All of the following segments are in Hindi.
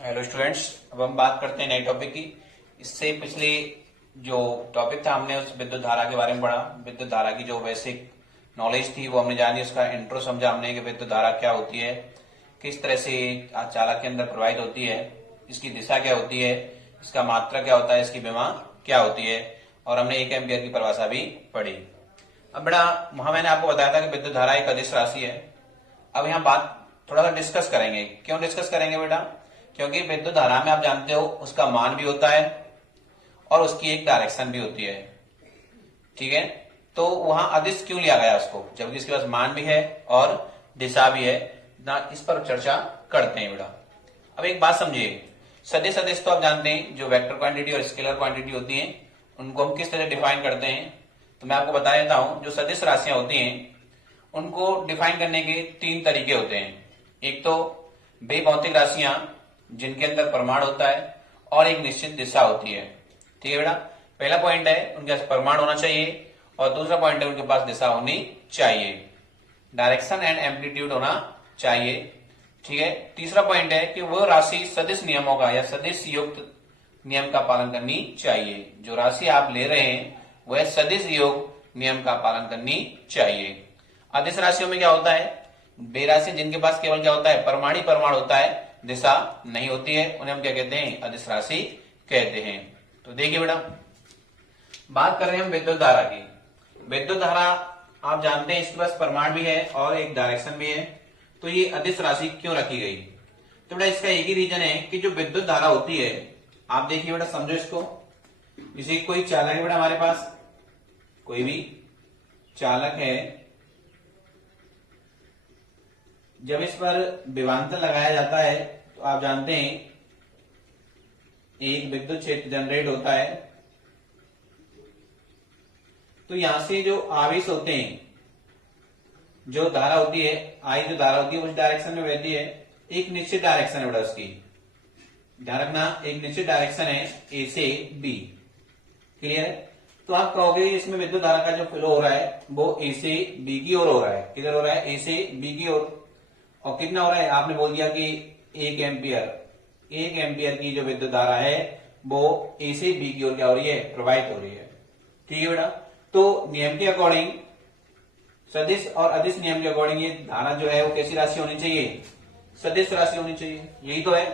Hello students. अब हम बात करते हैं नए टॉपिक की। इससे पिछले जो टॉपिक था हमने उस विद्युत धारा के बारे में पढ़ा। विद्युत धारा की जो बेसिक नॉलेज थी वो हमने जानी, उसका इंट्रो समझा हमने कि विद्युत धारा क्या होती है, किस तरह से चालक के अंदर प्रवाहित होती है, इसकी दिशा क्या होती है, इसका मात्रा क्या होता है, इसकी विमा क्या होती है, और हमने 1 एम्पियर की परिभाषा भी पढ़ी। अब बड़ा वहां मैंने आपको बताया था कि विद्युत धारा एक अदिश राशि है। अब यहाँ बात थोड़ा सा डिस्कस करेंगे। क्यों डिस्कस करेंगे बेटा? क्योंकि विद्युत धारा में आप जानते हो उसका मान भी होता है और उसकी एक डायरेक्शन भी होती है। ठीक है, तो वहां अदिश क्यों लिया गया उसको, जबकि इसके पास मान भी है और दिशा भी है ना? इस पर चर्चा करते हैं बेटा। अब एक बात समझिए, सदिश अदिश तो आप जानते हैं, जो वेक्टर क्वांटिटी और स्केलर क्वांटिटी होती हैं उनको हम किस तरह डिफाइन करते हैं। तो मैं आपको बता देता हूं, जो सदिश राशियां होती हैं उनको डिफाइन करने के 3 तरीके होते हैं। एक तो बेभौतिक राशियां जिनके अंदर प्रमाण होता है और एक निश्चित दिशा होती है। ठीक है बेटा, पहला पॉइंट है उनके पास प्रमाण होना चाहिए और दूसरा पॉइंट है उनके पास दिशा होनी चाहिए, डायरेक्शन एंड एम्पलीट्यूड होना चाहिए। ठीक है, तीसरा पॉइंट है कि वो राशि सदिश नियमों का या सदिश युक्त नियम का पालन करनी चाहिए। जो राशि आप ले रहे हैं वह सदिश योग नियम का पालन करनी चाहिए। अदिश राशियों में क्या होता है, बेराशि जिनके पास केवल क्या होता है, परमाणु परमाणु होता है, दिशा नहीं होती है, उन्हें हम क्या कहते हैं, अदिश राशि कहते हैं। तो देखिए बेटा, बात कर रहे हैं हम विद्युत धारा की। विद्युत धारा आप जानते हैं इसके पास परमाणु भी है और एक डायरेक्शन भी है, तो ये अदिश राशि क्यों रखी गई? तो बेटा इसका एक ही रीजन है कि जो विद्युत धारा होती है, आप देखिए बेटा, समझो इसको। जैसे कोई चालक है बेटा, हमारे पास कोई भी चालक है, जब इस पर विभवांतर लगाया जाता है तो आप जानते हैं एक विद्युत क्षेत्र जनरेट होता है। तो यहां से जो आवेश होते हैं, जो धारा होती है, आई जो धारा होती है उस डायरेक्शन में बहती है। एक निश्चित डायरेक्शन है बेटा उसकी, ध्यान रखना, एक निश्चित डायरेक्शन है ए से बी। क्लियर है? तो आप कहोगे इसमें विद्युत धारा का जो फ्लो हो रहा है वो ए से बी की ओर हो रहा है। किधर हो रहा है? ए से बी की ओर। और कितना हो रहा है? आपने बोल दिया कि 1 एम्पियर। 1 एम्पियर की जो विद्युत धारा है वो ए से बी की ओर क्या हो रही है, प्रवाहित हो रही है। ठीक है बेटा, तो नियम के अकॉर्डिंग, सदिश और अदिश नियम के अकॉर्डिंग, ये धारा जो है वो कैसी राशि होनी चाहिए, सदिश राशि होनी चाहिए। यही तो है,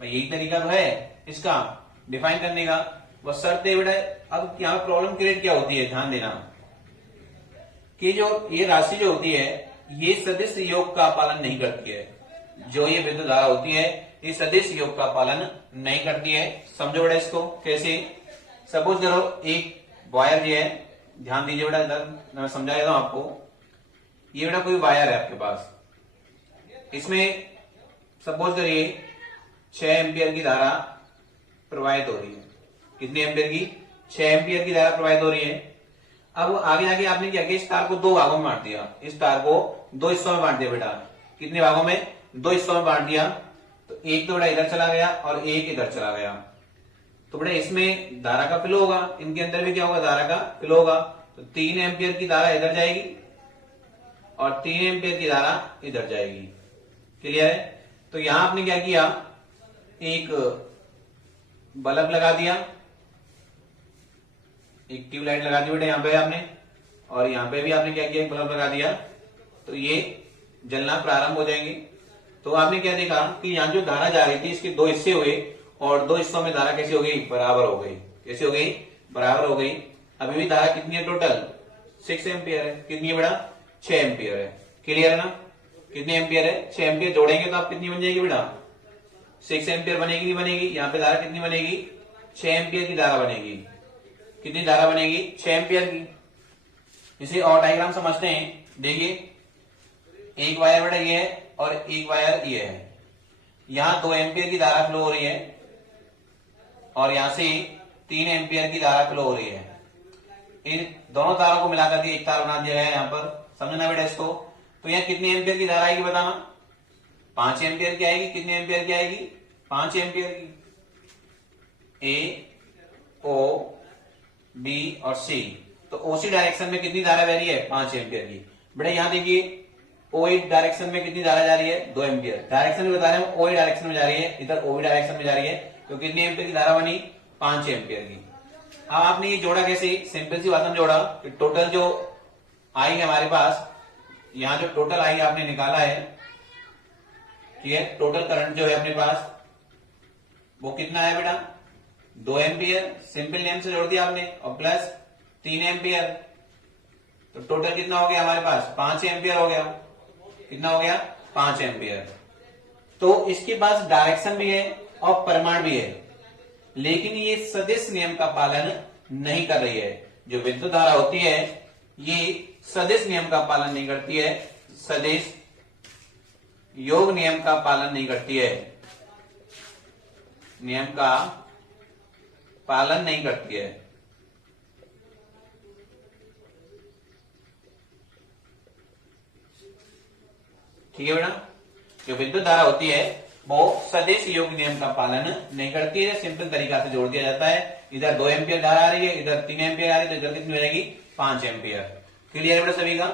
यही तरीका तो है इसका डिफाइन करने का। बस शर्त है बेटा, अब यहाँ प्रॉब्लम क्रिएट क्या होती है, ध्यान देना कि जो ये राशि जो होती है ये सदिश योग का पालन नहीं करती है। जो ये विद्युत धारा होती है ये सदिश योग का पालन नहीं करती है। समझो बेटा इसको कैसे। सपोज करो एक वायर जो है, ध्यान दीजिए बेटा, इधर मैं समझा देता हूं आपको। ये बेटा कोई वायर है आपके पास, इसमें सपोज करिए 6 एम्पियर की धारा प्रवाहित हो रही है। कितनी एम्पियर की? 6 एम्पियर की धारा प्रवाहित हो रही है। अब आगे आगे आपने क्या किया, इस तार को 2 भागों में बांट दिया। इस तार को 2 हिस्सों में बांट दिया बेटा। कितने भागों में? 2 हिस्सों में बांट दिया। तो एक तो बेटा इधर चला गया और एक इधर चला गया। तो बेटा इसमें धारा का फ्लो होगा, इनके अंदर भी क्या होगा, धारा का फ्लो होगा। तो 3 एम्पियर की धारा इधर जाएगी और 3 एम्पियर की धारा इधर जाएगी। क्लियर है? तो यहां आपने क्या किया, एक बल्ब लगा दिया, एक ट्यूबलाइट लगा दी बेटा यहाँ पे आपने, और यहाँ पे भी आपने क्या किया, एक बल्ब लगा दिया। तो ये जलना प्रारंभ हो जाएंगे। तो आपने क्या देखा कि यहाँ जो धारा जा रही थी इसके 2 हिस्से हुए और 2 हिस्सों में धारा कैसी हो गई, बराबर हो गई। कैसी हो गई? बराबर हो गई। अभी भी धारा कितनी है टोटल? 6 एम्पियर है। कितनी है बेटा? 6 एम्पियर है। क्लियर है ना? कितने एम्पियर है? 6 एम्पियर जोड़ेंगे तो आप कितनी बन जाएगी बेटा? 6 एम्पियर बनेगी, नहीं बनेगी? यहाँ पे धारा कितनी बनेगी? 6 एम्पियर की धारा बनेगी। कितनी धारा बनेगी? 6 एम्पियर की। इसे और डायग्राम समझते हैं। देखिए, एक वायर बेटा ये है और एक वायर ये है। यहां 2 एम्पियर की धारा फ्लो हो रही है और यहां से 3 एम्पियर की धारा फ्लो हो रही है। इन दोनों तारों को मिलाकर के एक तार बना दिया गया है यहाँ पर। समझना बेटा इसको। तो यहाँ कितनी एम्पियर की धारा आएगी बताना? 5 एम्पियर की आएगी। कितने एम्पियर की आएगी? 5 एम्पियर की। ए, ओ, बी और सी। तो ओसी डायरेक्शन में कितनी धारा बह रही है? 5 एम्पियर की। बेटा यहां देखिए, OE डायरेक्शन में कितनी धारा जा रही है, 2 एम्पियर। डायरेक्शन में बता रहे हैं OE डायरेक्शन में जा रही है, इधर OB डायरेक्शन में जा रही है, तो कितनी एम्पियर की धारा बनी, 5 एम्पियर की। अब आपने ये जोड़ा कैसे, सिंपल सी बात में जोड़ा कि टोटल जो आई है हमारे पास, यहां जो टोटल आई आपने निकाला है, ठीक है, टोटल करंट जो है अपने पास वो कितना है बेटा, 2 एम्पियर। सिंपल नेम से जोड़ दिया आपने, और प्लस 3 एम्पियर, तो टोटल कितना हो गया हमारे पास, 5 एम्पियर हो गया। कितना हो गया, 5 एम्पियर। तो इसके पास डायरेक्शन भी है और परिमाण भी है, लेकिन ये सदिश नियम का पालन नहीं कर रही है। जो विद्युत धारा होती है ये सदिश नियम का पालन नहीं करती है, सदिश योग नियम का पालन नहीं करती है, नियम का पालन नहीं करती है। ठीक है बेटा, जो विद्युत धारा होती है वो सदिश योग नियम का पालन नहीं करती है। सिंपल तरीका से जोड़ दिया जाता है, इधर 2 एम्पियर धारा आ रही है, इधर 3 एम्पियर आ रही है, तो इधर कितनी हो जाएगी, 5 एम्पियर। क्लियर है बेटा सभी का।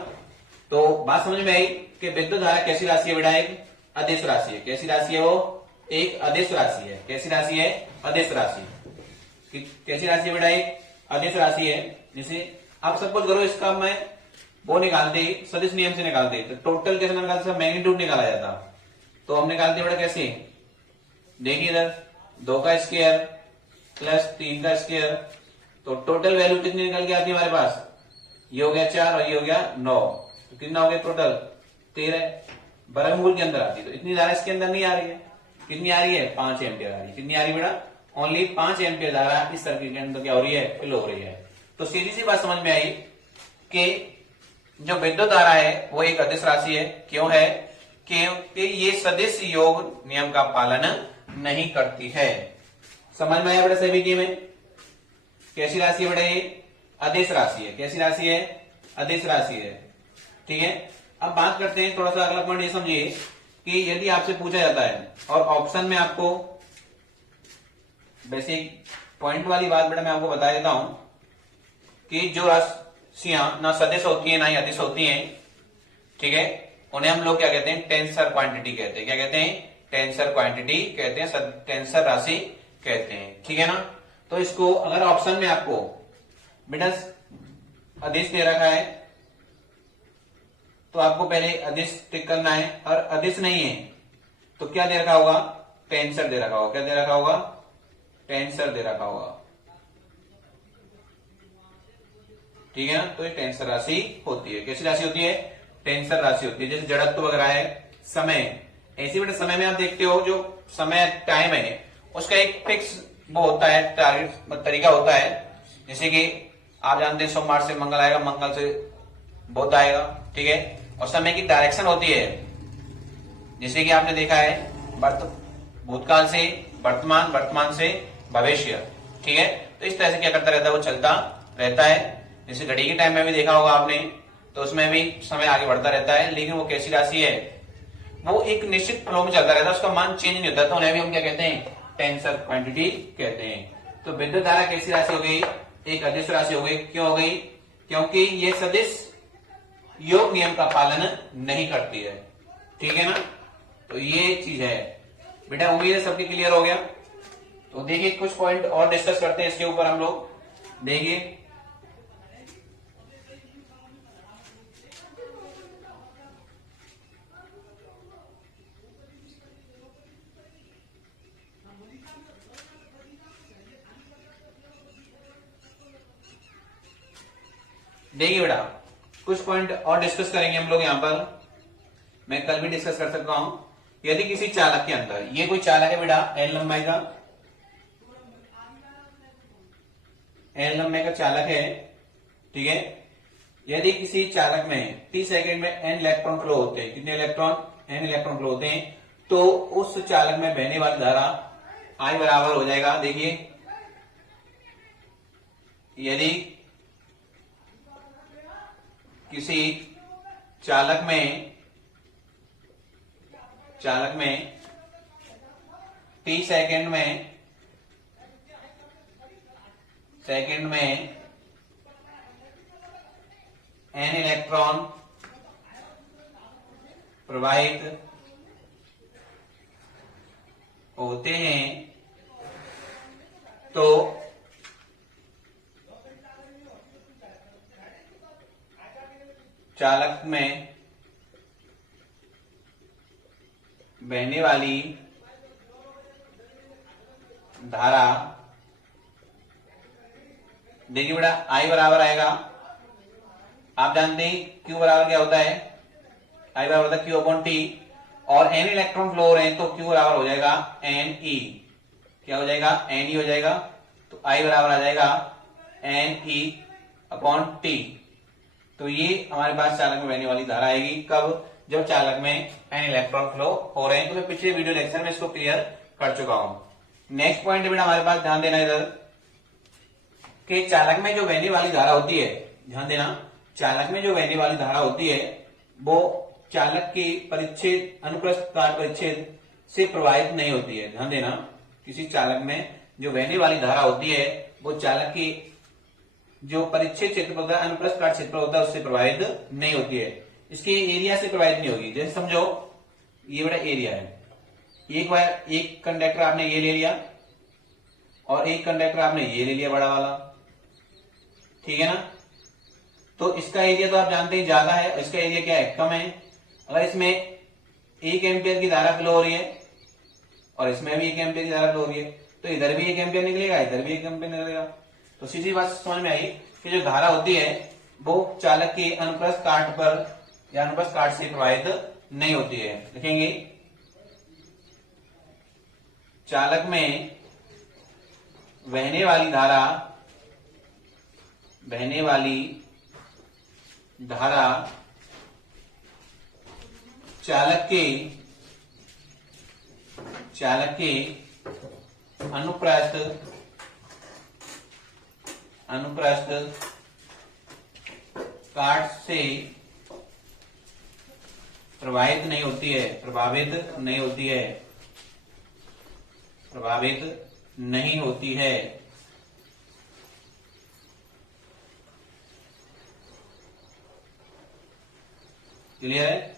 तो बात समझ में आई कि विद्युत धारा कैसी राशि है बेटा, एक अदिश राशि है। कैसी राशि है वो, एक अदिश राशि है। कैसी राशि है, अदिश राशि। कैसी राशि है बेटा, एक अदिश राशि है। जैसे आप सपोज करो इसका मैं वो निकालते ही सदिश नियम से निकालते, तो टोटल कैसे निकालते, मैग्नीट्यूड निकाला जाता, तो हम निकालते बेटा कैसे, देखिए इधर 2 का स्क्वायर प्लस 3 का स्क्वायर, तो टोटल वैल्यू कितनी निकल के आती है हमारे पास, ये हो गया 4 और ये हो गया 9, तो कितना हो गया टोटल 13 वर्गमूल के अंदर आती है। तो इतनी धारा इसके अंदर नहीं आ रही है, कितनी आ रही है, 5 एम्पियर आ रही है। कितनी आ रही है बेटा, ओनली 5 एम्पियर धारा इस सर्किट के अंदर क्या हो रही है, फ्लो हो रही है। तो सीधी सी बात समझ में आई कि जो विद्युत धारा है वो एक अदिश राशि है। क्यों है, क्योंकि ये सदिश योग नियम का पालन नहीं करती है। समझ में आया बेटा सभी की में, कैसी राशि है बेटा, ये अदिश राशि है। कैसी राशि है, अदिश राशि है। ठीक है, अब बात करते हैं थोड़ा सा अगला पॉइंट, ये समझिए कि यदि आपसे पूछा जाता है और ऑप्शन में आपको बेसिक पॉइंट वाली बात बेटा मैं आपको बता देता हूं कि जो राशियां ना सदिश होती है ना ही अदिश होती हैं, ठीक है, उन्हें हम लोग क्या कहते हैं, टेंसर क्वांटिटी कहते हैं। क्या कहते हैं, टेंसर क्वांटिटी कहते हैं, टेंसर राशि कहते हैं। ठीक है ना। तो इसको अगर ऑप्शन में आपको बेटा अदिश दे रखा है तो आपको पहले अदिश टिक करना है, और अदिश नहीं है तो क्या दे रखा होगा, टेंसर दे रखा होगा। क्या दे रखा होगा, टेंसर दे रखा होगा। ठीक है ना, तो ये टेंसर राशि होती है। कैसी राशि होती है, टेंसर राशि होती है। जैसे जड़त्व वगैरह है, समय, ऐसे बेटा समय में आप देखते हो जो समय टाइम है उसका एक फिक्स वो होता है, टारगेट तरीका होता है। जैसे कि आप जानते हैं सोमवार से मंगल आएगा, मंगल से बुध आएगा, ठीक है, और समय की डायरेक्शन होती है। जैसे कि आपने देखा है भूतकाल से वर्तमान, वर्तमान से भविष्य, ठीक है, तो इस तरह से क्या करता रहता है, वो चलता रहता है। जैसे घड़ी के टाइम में भी देखा होगा आपने, तो उसमें भी समय आगे बढ़ता रहता है, लेकिन वो कैसी राशि है, वो एक निश्चित फ्लो में चलता रहता है, उसका मान चेंज नहीं होता, तो उन्हें भी हम क्या कहते हैं, टेंसर क्वांटिटी कहते हैं। तो विद्युत धारा कैसी राशि हो गई, एक अदिश राशि हो गई। क्यों हो गई, क्योंकि ये सदिश योग नियम का पालन नहीं करती है। ठीक है ना, तो ये चीज है बेटा। उम्मीद है सबके क्लियर हो गया। तो देखिए कुछ पॉइंट और डिस्कस करते हैं इसके ऊपर हम लोग। देखिए देखिए बेटा कुछ पॉइंट और डिस्कस करेंगे हम लोग यहाँ पर। मैं कल भी डिस्कस कर सकता हूं। यदि किसी चालक के अंदर, ये कोई चालक है बेटा एल लंबाई का, एल लंबाई का चालक है, ठीक है। यदि किसी चालक में टी सेकेंड में एन इलेक्ट्रॉन फ्लो होते हैं, कितने इलेक्ट्रॉन, एन इलेक्ट्रॉन फ्लो होते हैं, तो उस चालक में बहने वाली धारा आई बराबर हो जाएगा। देखिए यदि किसी चालक में टी सेकेंड में एन इलेक्ट्रॉन प्रवाहित होते हैं तो चालक में बहने वाली धारा, देखिए बेटा आई बराबर आएगा, आप जानते हैं क्यू बराबर क्या होता है, आई बराबर होता है क्यू अपॉन टी, और एन इलेक्ट्रॉन फ्लो हो रहे हैं तो क्यू बराबर हो जाएगा एन ई, क्या हो जाएगा एन ई हो जाएगा, तो आई बराबर आ जाएगा एन ई अपॉन टी। तो ये हमारे पास चालक में बहने वाली धारा आएगी कब, जब चालक में एन इलेक्ट्रॉन फ्लो हो रहे हैं। तो मैं पिछले वीडियो लेक्चर में इसको क्लियर कर चुका हूं। नेक्स्ट पॉइंट है बेटा हमारे पास, ध्यान देना इधर कि चालक में जो बहने वाली धारा होती है, ध्यान देना, चालक में जो बहने वाली धारा होती है वो चालक के परिच्छेद अनुप्रस्थ काट परिच्छेद से प्रवाहित नहीं होती है। ध्यान देना, किसी चालक में जो बहने वाली धारा होती है वो चालक की जो परिच्छेद क्षेत्र होता है, अनुप्रस्थ काट क्षेत्र होता है, उससे प्रवाहित नहीं होती है, इसके एरिया से प्रवाहित नहीं होगी। जैसे समझो ये बड़ा एरिया है, एक बार एक कंडक्टर आपने ये ले लिया और एक कंडक्टर आपने ये ले लिया बड़ा वाला, ठीक है ना, तो इसका एरिया तो आप जानते हैं ज्यादा है, इसका एरिया क्या है कम है। अगर इसमें 1 एम्पियर की धारा फ्लो हो रही है और इसमें भी 1 एम्पियर की धारा फ्लो हो रही है, तो इधर भी 1 एम्पियर निकलेगा, इधर भी 1 एम्पियर निकलेगा। तो सीधी बात समझ में आई कि जो धारा होती है वो चालक के अनुप्रस्थ काट पर या अनुप्रस्थ काट से प्रवाहित नहीं होती है। देखेंगे चालक में बहने वाली धारा चालक के अनुप्रस्थ काट से प्रभावित नहीं होती है, प्रभावित नहीं होती है। क्लियर है?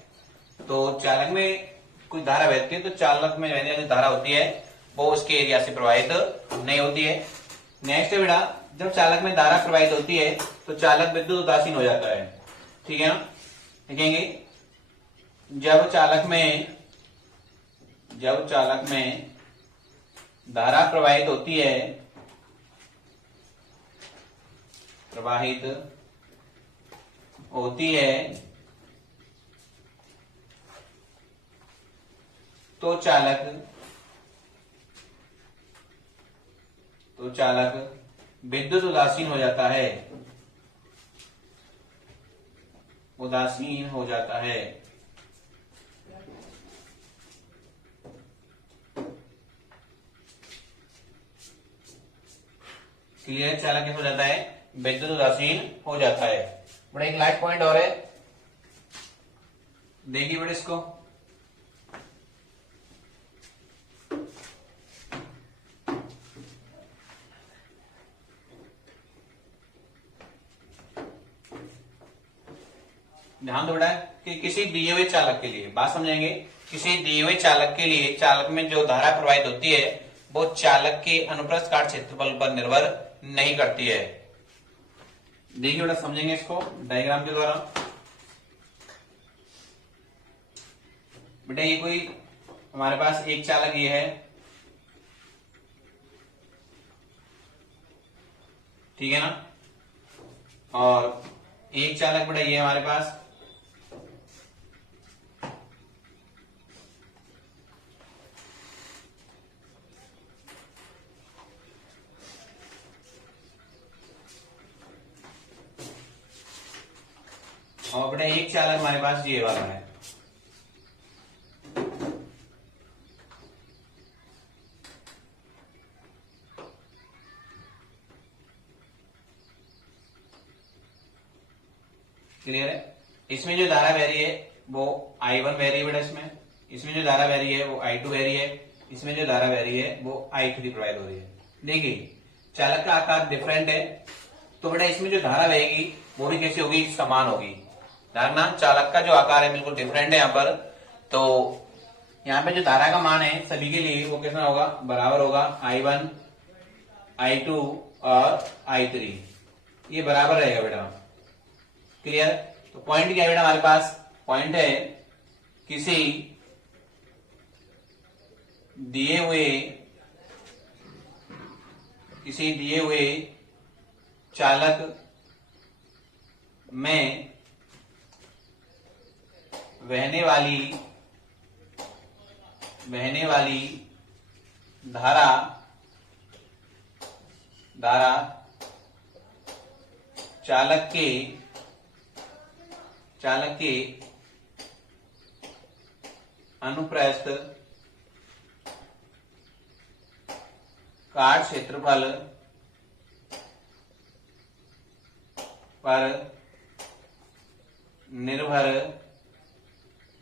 तो चालक में कोई धारा बहती है तो चालक में बहने वाली धारा होती है वो उसके एरिया से प्रवाहित नहीं होती है। नेक्स्ट है बेटा, जब चालक में धारा प्रवाहित होती है तो चालक विद्युत उदासीन हो जाता है, ठीक है ना। देखेंगे जब चालक में धारा प्रवाहित होती है, तो चालक विद्युत उदासीन हो जाता है, क्लियर, चालक कैसे हो जाता है, विद्युत उदासीन हो जाता है। बड़ा एक लाइट पॉइंट और है, देखिए बड़े इसको, ध्यान दो बेटा कि किसी दिए हुए चालक के लिए, बात समझेंगे, किसी दिए हुए चालक के लिए चालक में जो धारा प्रवाहित होती है वो चालक के अनुप्रस्थ काट क्षेत्रफल पर निर्भर नहीं करती है। देखिए बेटा समझेंगे इसको डायग्राम के द्वारा। बेटा ये कोई हमारे पास एक चालक ये है, ठीक है ना, और एक चालक बेटा ये हमारे पास, और बेटा एक चालक हमारे पास ये वाला है। क्लियर है? इसमें जो धारा बह रही है वो I1 बह रही है बेटा, इसमें जो धारा बह रही है वो I2 बह रही है, इसमें जो धारा बह रही है वो I3 प्रवाहित हो रही है। देखिए चालक का आकार डिफरेंट है तो बेटा इसमें जो धारा बहेगी वो भी कैसी होगी, समान होगी। ध्यान, चालक का जो आकार है बिल्कुल डिफरेंट है यहाँ पर, तो यहाँ पे जो धारा का मान है सभी के लिए वो कितना होगा, बराबर होगा I1 I2 और I3, ये बराबर रहेगा बेटा। क्लियर। तो पॉइंट क्या है बेटा हमारे पास, पॉइंट है किसी दिए हुए चालक में बहने वाली धारा चालक के अनुप्रस्थ काट क्षेत्रफल पर निर्भर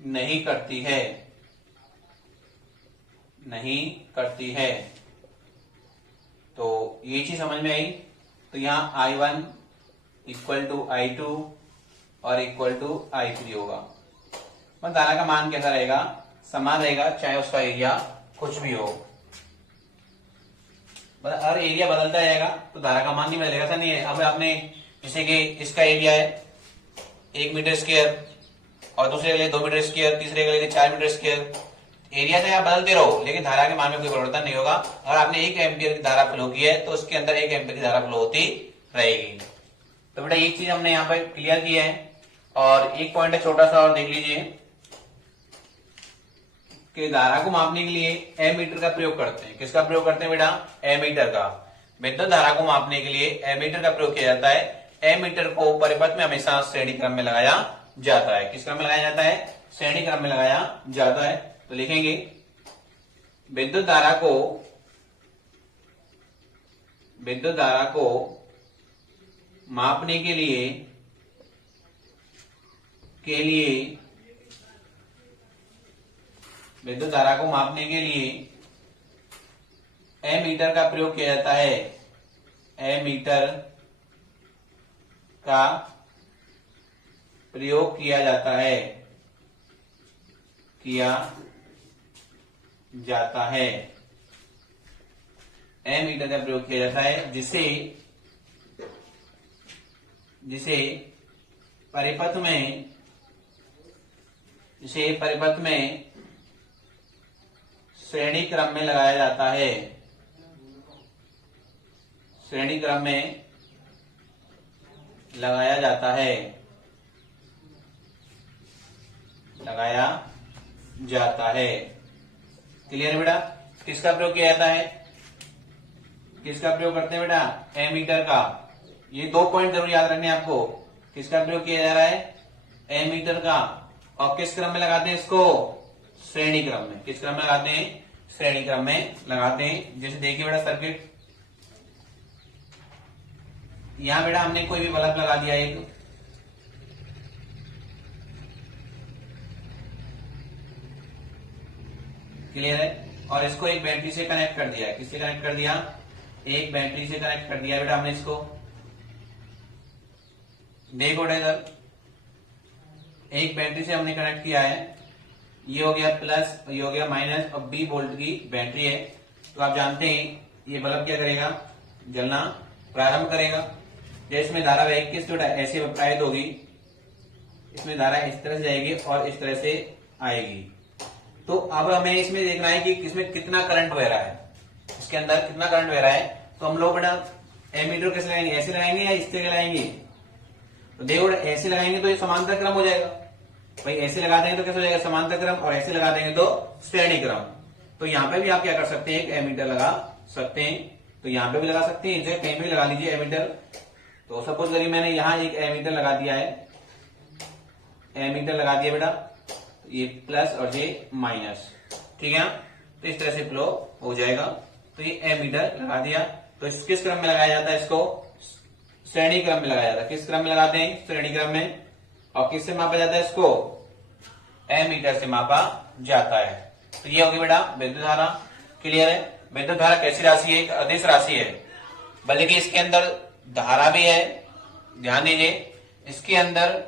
नहीं करती है। तो ये चीज समझ में आई। तो यहाँ I1 इक्वल टू I2 और इक्वल टू I3 होगा। और धारा का मान कैसा रहेगा, समान रहेगा, चाहे उसका एरिया कुछ भी हो। अगर एरिया बदलता जाएगा तो धारा का मान नहीं बदलेगा, ऐसा नहीं है। अब आपने जैसे कि इसका एरिया है 1 मीटर स्क्वायर और दूसरे के लिए 2 मीटर स्क्वायर, तीसरे के लिए 4 मीटर स्क्वायर, एरिया तो आप बदलते रहो लेकिन धारा के मान में कोई परिवर्तन नहीं होगा। अगर आपने 1 एम्पियर की धारा फ्लो की है तो उसके अंदर 1 एम्पियर की धारा फ्लो होती रहेगी। तो बेटा एक चीज हमने यहाँ पर क्लियर की है। और एक पॉइंट है छोटा सा और देख लीजिए कि धारा को मापने के लिए एमीटर का प्रयोग करते हैं। किसका प्रयोग करते हैं बेटा, एमीटर का। विद्युत धारा को मापने के लिए एमीटर का प्रयोग किया जाता है। एमीटर को परिपथ में हमेशा श्रेणी क्रम में लगाया जाता है। किस क्रम में लगाया जाता है, श्रेणी क्रम में लगाया जाता है। तो लिखेंगे विद्युत धारा को मापने के लिए विद्युत धारा को मापने के लिए एमीटर का प्रयोग किया जाता है। एमीटर का प्रयोग किया जाता है। एमीटर का प्रयोग किया जाता है जिसे परिपथ में श्रेणी क्रम में लगाया जाता है। श्रेणी क्रम में लगाया जाता है। क्लियर है बेटा। किसका प्रयोग किया जाता है, किसका प्रयोग करते हैं बेटा, एमीटर का। ये 2 पॉइंट जरूर याद रखने आपको। किसका प्रयोग किया जा रहा है, एमीटर का। और किस क्रम में लगाते हैं इसको, श्रेणी क्रम में। किस क्रम में लगाते हैं, श्रेणी क्रम में लगाते हैं। जैसे देखिए बेटा सर्किट, यहां बेटा हमने कोई भी बल्ब लगा दिया एक, क्लियर है। और इसको एक बैटरी से कनेक्ट कर दिया है। किससे कनेक्ट कर दिया, एक बैटरी से कनेक्ट कर दिया बेटा हमने इसको। देखो बेटा इधर एक बैटरी से हमने कनेक्ट किया है। ये हो गया प्लस, ये हो गया माइनस। और 20 वोल्ट की बैटरी है। तो आप जानते हैं ये बल्ब क्या करेगा, जलना प्रारंभ करेगा। जैसे इसमें धारा वेग किस बेटा ऐसे प्रवाहित होगी, इसमें धारा इस तरह से जाएगी और इस तरह से आएगी। तो अब हमें इसमें देखना है कि इसमें कितना करंट बह रहा है, इसके अंदर कितना करंट बह रहा है। तो हम लोग बेटा एमीटर कैसे लगाएंगे, ऐसे लगाएंगे या इससे लगाएंगे। तो देखो ऐसे लगाएंगे तो ये समांतर क्रम हो जाएगा भाई। ऐसे लगा देंगे तो कैसे हो जाएगा, समांतर क्रम। और ऐसे लगा देंगे तो श्रेणी क्रम। तो यहाँ पे भी आप क्या कर सकते हैं, एक एमीटर लगा सकते हैं। तो यहाँ पे भी लगा सकते हैं, इसे कहीं भी लगा लीजिए एमीटर। तो सपोज करिए मैंने यहाँ एक एमीटर लगा दिया है, एमीटर लगा दिया बेटा, ये प्लस और ये माइनस, ठीक है। तो इस तरह से फ्लो हो जाएगा। तो ये एमीटर लगा दिया। तो किस क्रम में लगाया जाता है, इसको श्रेणी क्रम में लगाया जाता है। किस क्रम में लगाते हैं, श्रेणी क्रम में। और किससे मापा जाता है, इसको एमीटर से मापा जाता है। तो ये होगी बेटा विद्युत धारा। क्लियर है। विद्युत धारा कैसी राशि है, एक अदिश राशि है। बल्कि इसके अंदर धारा भी है, ध्यान दीजिए। इसके अंदर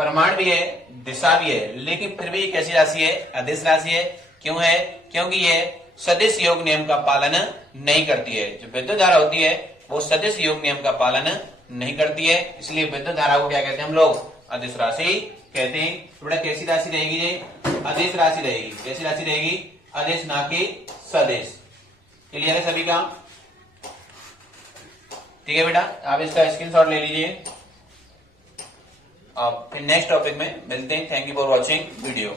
परिमाण भी है, दिशा भी है, लेकिन फिर भी कैसी राशि है? अदिश राशि है। क्यों है? क्योंकि ये सदिश योग नियम का पालन नहीं करती है। जो विद्युत धारा होती है वो सदिश योग नियम का पालन नहीं करती है, इसलिए विद्युत धारा को क्या कहते हैं हम लोग? अदिश राशि कहते हैं। तो बेटा कैसी राशि रहेगी ये? अदिश राशि रहेगी। कैसी राशि रहेगी? अदिश, ना कि सदिश। क्लियर है सभी का? ठीक है बेटा, आप इसका स्क्रीनशॉट ले लीजिए। अब फिर नेक्स्ट टॉपिक में मिलते हैं। Thank you for watching video.